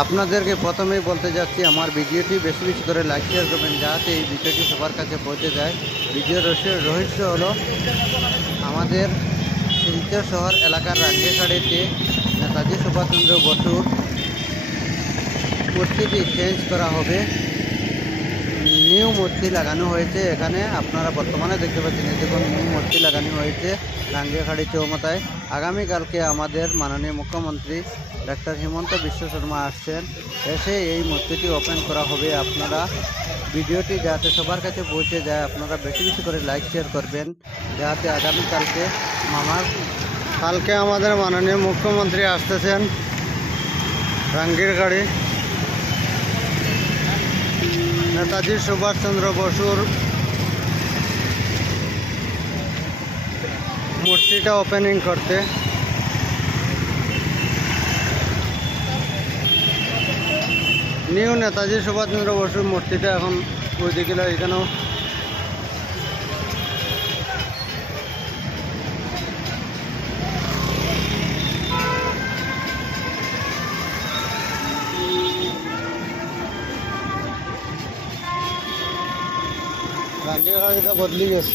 আপনাদেরকে প্রথমেই বলতে যাচ্ছি আমার ভিডিওটি বেশি বেশি করে লাইক শেয়ার করবেন যাতে এই বিষয়টি সবার কাছে পৌঁছে যায়। ভিডিওর রহস্য হলো আমাদের শিলচর শহর এলাকার রাঙ্গিখাড়িতে নেতাজি সুভাষচন্দ্র বসুর মূর্তিটি চেঞ্জ করা হবে। নিউ মূর্তি লাগানো হয়েছে এখানে, আপনারা বর্তমানে দেখতে পাচ্ছেন দেখুন নিউ মূর্তি লাগানো হয়েছে রাঙ্গিখাড়ি চৌমাথায়। আগামীকালকে আমাদের মাননীয় মুখ্যমন্ত্রী ডক্টর হিমন্ত বিশ্ব শর্মা আসছেন, এসে এই মূর্তিটি ওপেন করা হবে। আপনারা ভিডিওটি যাতে সবার কাছে পৌঁছে যায় আপনারা বেশি বেশি করে লাইক শেয়ার করবেন যাতে আগামীকালকে আমাদের মাননীয় মুখ্যমন্ত্রী আসতেছেন রাঙ্গিখাড়ি নেতাজি সুভাষচন্দ্র বসুর মূর্তিটা ওপেনিং করতে। নিউ নেতাজি সুভাষচন্দ্র বসুর মূর্তিটা এখন ওইদিকে এখানেও রাঙ্গিখাড়িটা বদলি গেছে।